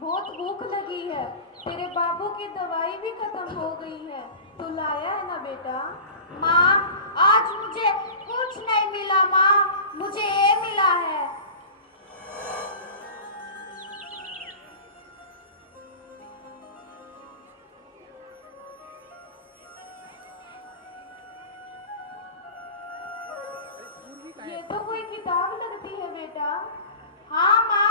बहुत भूख लगी है। तेरे बाबू की दवाई भी खत्म हो गई है। तू लाया है ना बेटा? माँ, आज मुझे कुछ नहीं मिला माँ, मुझे ये मिला है। ये तो कोई किताब लगती है बेटा। हाँ माँ,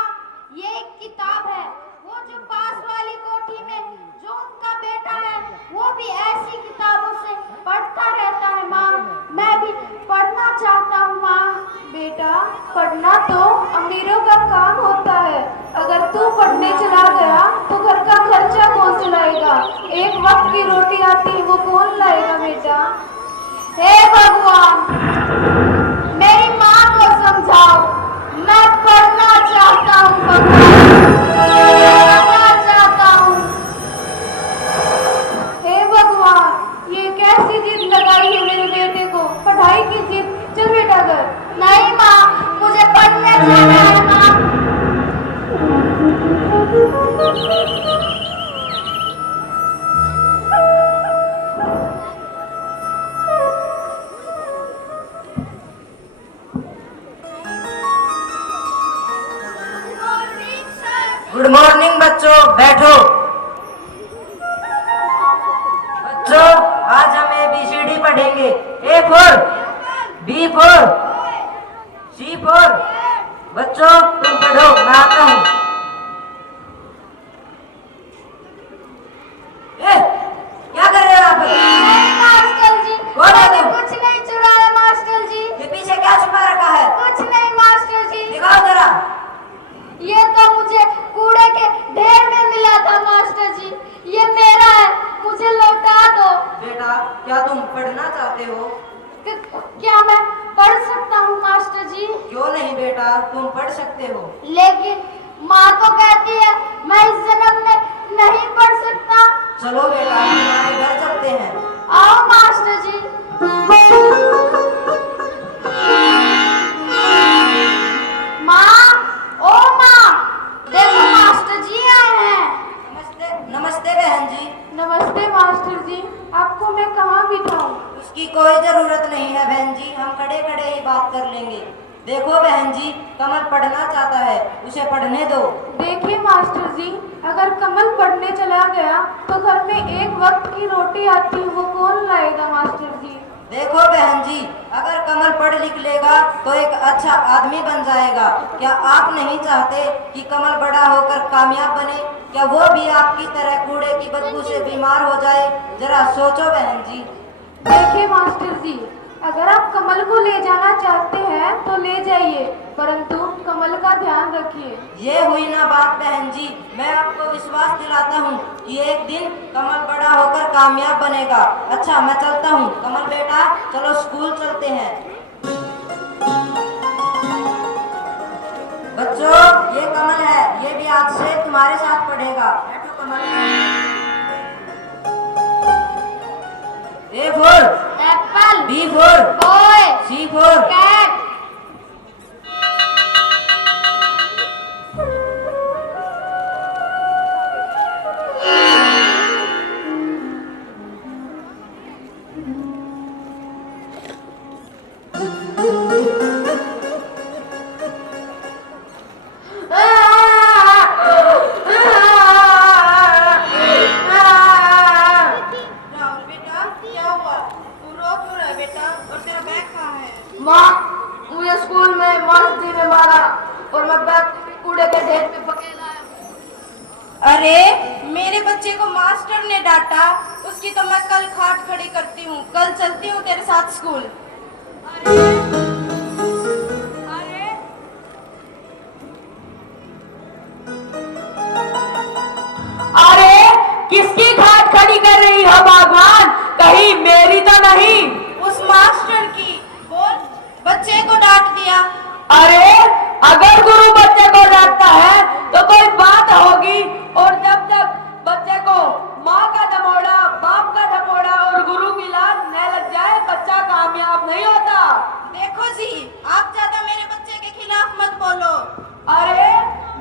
ये एक किताब है। वो जो पास वाली कोठी में जो उनका बेटा है, वो भी ऐसी किताबों से पढ़ता रहता है माँ। मैं भी पढ़ना चाहता हूँ माँ। बेटा, पढ़ना तो अमीरों का काम होता है। अगर तू पढ़ने चला गया तो घर का खर्चा कौन चलाएगा? एक वक्त की रोटी आती है, वो कौन लाएगा बेटा? हे भगवान, मेरी माँ को समझाओ। मैं पढ़ना चाहता हूँ भगवान, पढ़ना चाहता हूँ। हे भगवान, ये कैसी जिद लगाई है मेरे बेटे को? पढ़ाई की जिद। चल बेटा घर। नहीं माँ, मुझे पढ़ने जाना है माँ। गुड मॉर्निंग बच्चों, बैठो। बच्चों, आज हम ABCD पढ़ेंगे। A for B for C for। बच्चों तुम पढ़ो, मैं आता हूँ। क्या कर रहे हो आप? मास्टर जी, कौन है मैंने तुम? कुछ नहीं चुराया मास्टर जी। ये पीछे क्या छुपा रखा है? कुछ नहीं मास्टर जी। दिखाओ जरा। ये तो मुझे कूड़े के ढेर में मिला था मास्टर जी। ये मेरा है, मुझे लौटा दो। बेटा, क्या तुम पढ़ना चाहते हो? क्या मैं पढ़ सकता हूँ मास्टर जी? क्यों नहीं बेटा, तुम पढ़ सकते हो। लेकिन माँ तो कहती है मैं इस जन्म में नहीं पढ़ सकता। चलो बेटा, हमारे घर चलते हैं। आओ मास्टर जी। माँ, ओ माँ, देखो मास्टर जी आए हैं। नमस्ते। नमस्ते बहन जी। नमस्ते मास्टर जी, आपको मैं कहाँ बिठाऊं? उसकी कोई जरूरत नहीं है बहन जी, हम खड़े खड़े ही बात कर लेंगे। देखो बहन जी, कमल पढ़ना चाहता है, उसे पढ़ने दो। देखिए मास्टर जी, अगर कमल पढ़ने चला गया तो घर में एक वक्त की रोटी आती है, वो कौन लाएगा मास्टर जी? देखो बहन जी, अगर कमल पढ़ लिख लेगा तो एक अच्छा आदमी बन जाएगा। क्या आप नहीं चाहते कि कमल बड़ा होकर कामयाब बने? क्या वो भी आपकी तरह कूड़े की बदबू से बीमार हो जाए? जरा सोचो बहन जी। देखिए मास्टर जी, अगर आप कमल को ले जाना चाहते हैं तो ले जाइए, परंतु कमल का ध्यान रखिए। ये हुई ना बात बहन जी। मैं आपको विश्वास दिलाता हूँ कि एक दिन कमल बड़ा होकर कामयाब बनेगा। अच्छा, मैं चलता हूँ। कमल बेटा, चलो स्कूल चलते हैं। बच्चों, ये कमल है, ये भी आज से तुम्हारे साथ पढ़ेगा। बैठो Kamal. A for apple, B for boy, C for cat. Rahul बेटा, क्या हुआ? तू रो क्यों रहा है बेटा? और तेरा बैग कहाँ है? माँ, डांटा, उसकी तो मैं कल खाट खड़ी करती हूँ। कल चलती हूँ तेरे साथ स्कूल। अरे किसकी घाट खड़ी कर रही हो भगवान, कहीं मेरी तो नहीं? उस मास्टर की। बोल, बच्चे को डांट दिया। अरे अगर गुरु बच्चे को डांटता है तो कोई बात होगी, और जब तक बच्चे को माँ का धमोड़ा, बाप का धमोड़ा और गुरु की लात न लग जाए, बच्चा कामयाब नहीं होता। देखो जी, आप ज्यादा मेरे बच्चे के खिलाफ मत बोलो। अरे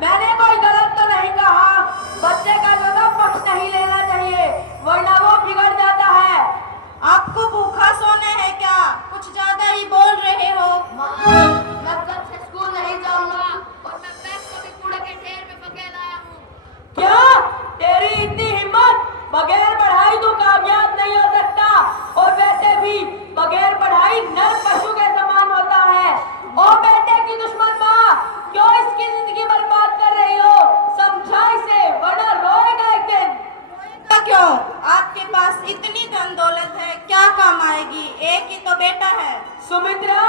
मैंने कोई गलत तो नहीं कहा, बच्चे का ज्यादा पक्ष नहीं लेना चाहिए वरना वो बिगड़ जाता है। आपको भूखा सोना है क्या? कुछ ज्यादा ही बोल रहे हो। मैं कल से स्कूल नहीं जाऊंगा और मैं बैग को भी कूड़े के ढेर में पके लाया हूँ। क्या तेरी इतनी हिम्मत? बगैर पढ़ाई तू कामयाब नहीं हो सकता, और वैसे भी बगैर पढ़ाई नर पशु के समान होता है। ओ बेटे की दुश्मन माँ, क्यों इसकी जिंदगी बर्बाद कर रही हो? समझा इसे वरना रोएगा एक दिन। रोएगा क्यों? आपके पास इतनी धन दौलत है, क्या काम आएगी? एक ही तो बेटा है। सुमित्रा,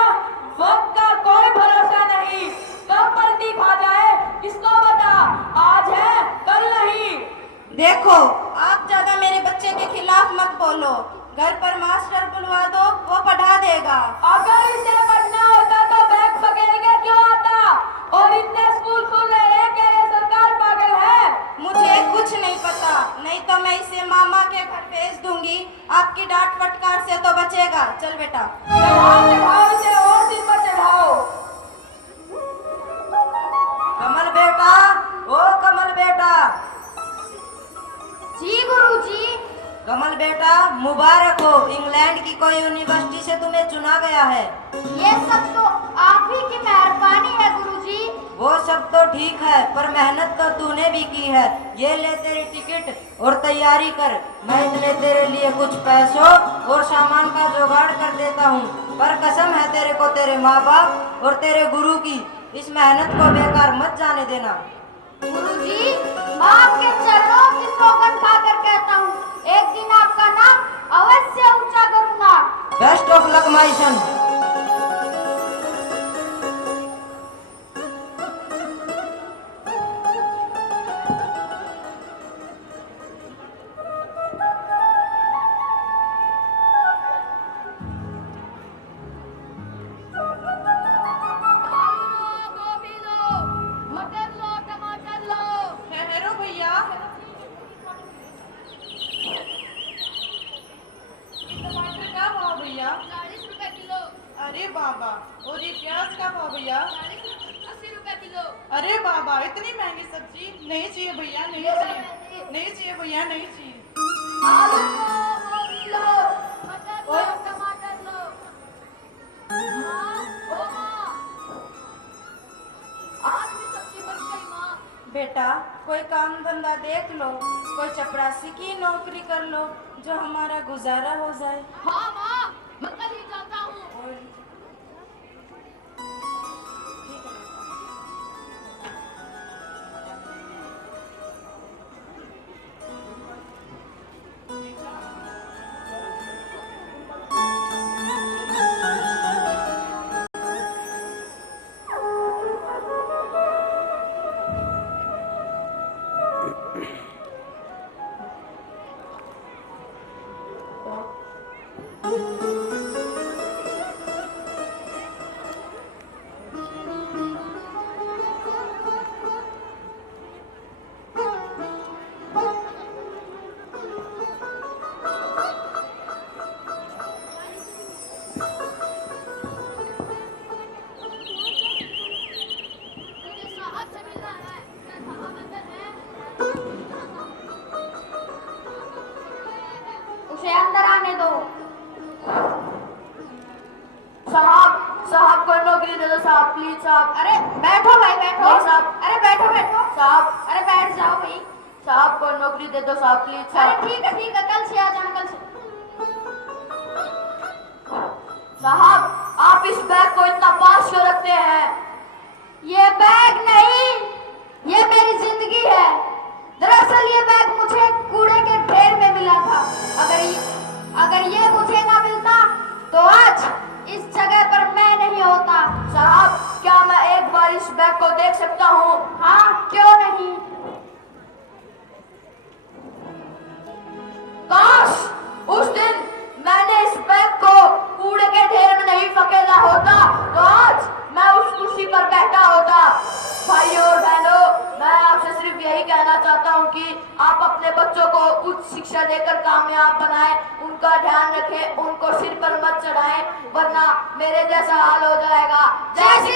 वक्त का कोई भरोसा नहीं, कब पलटी खा जाए किसको पता। आज है कल नहीं। देखो, आप ज्यादा मेरे बच्चे के खिलाफ मत बोलो। घर पर मास्टर बुलवा दो, वो पढ़ा देगा। अगर इसे पढ़ना होता तो बैग पकड़ के क्यों आता? और इतने स्कूल खुल रहे हैं, कह रहे सरकार पागल है। मुझे कुछ नहीं पता, नहीं तो मैं इसे मामा के घर भेज दूंगी। आपकी डांट फटकार से तो बचेगा। चल बेटा। चढ़ाओ चढ़ाओ इसे, और दिन पर चढ़ाओ। कमल बेटा, ओ कमल बेटा। जी गुरुजी। कमल बेटा, मुबारक हो, इंग्लैंड की कोई यूनिवर्सिटी से तुम्हें चुना गया है। ये सब तो आप ही की मेहरबानी है गुरुजी। वो सब तो ठीक है, पर मेहनत तो तूने भी की है। ये ले तेरी टिकट और तैयारी कर। मैं इतने तेरे लिए कुछ पैसों और सामान का जुगाड़ कर देता हूँ, पर कसम है तेरे को तेरे माँ बाप और तेरे गुरु की, इस मेहनत को बेकार मत जाने देना। गुरुजी, मैं आपके चरणों की सौगंध खाकर कहता हूँ, एक दिन आपका नाम अवश्य ऊंचा करूंगा। Best of luck my son. गोभी लो, मटर लो, टमाटर लो। ठहरो भैया, टमाटर का भाव भैया? 40 रुपए किलो। अरे बाबा, और ये प्याज का भाव भैया? 80 रुपए किलो। अरे बाबा, इतनी महंगी सब्जी नहीं चाहिए भैया, नहीं चाहिए, नहीं चाहिए भैया, नहीं चाहिए। आलू लो, गोभी लो, मटर लो, टमाटर लो। माँ, ओ माँ, आज भी सब्जी बच गई माँ। बेटा, कोई काम धंधा देख लो, कोई चपरासी की नौकरी कर लो, जो हमारा गुजारा हो जाए। हाँ माँ, मैं कल ही जाता हूँ। मुझे साहब से मिलना है। क्या साहब अंदर है? उसे अंदर आने दो। साहब, साहब को नौकरी दे दो साहब, प्लीज साहब। अरे बैठो भाई, बैठो साहब। अरे बैठो बैठो साहब। अरे बैठ जाओ भाई। साहब को नौकरी दे दो साहब, प्लीज साहब। अरे ठीक है, कल से आ जाना, कल से। साहब, आप इस बैग को इतना पास क्यों रखते हैं? ये बैग नहीं, ये मेरी जिंदगी है। दरअसल ये बैग मुझे कूड़े के ढेर में मिला था। अगर ये मुझे ना मिलता तो आज इस जगह पर मैं नहीं होता। साहब, क्या मैं एक बार इस बैग को देख सकता हूँ? हाँ, क्यों नहीं। काश उस दिन मैंने इस बैग को कूड़े के ढेर में नहीं फकेला होता तो आज मैं उस कुर्सी पर बैठा होता। भाइयों और बहनों, मैं आपसे सिर्फ यही कहना चाहता हूँ कि आप अपने बच्चों को उच्च शिक्षा देकर कामयाब बनाएं, उनका ध्यान रखें, उनको सिर पर मत चढ़ाएं, वरना मेरे जैसा हाल हो जाएगा। जय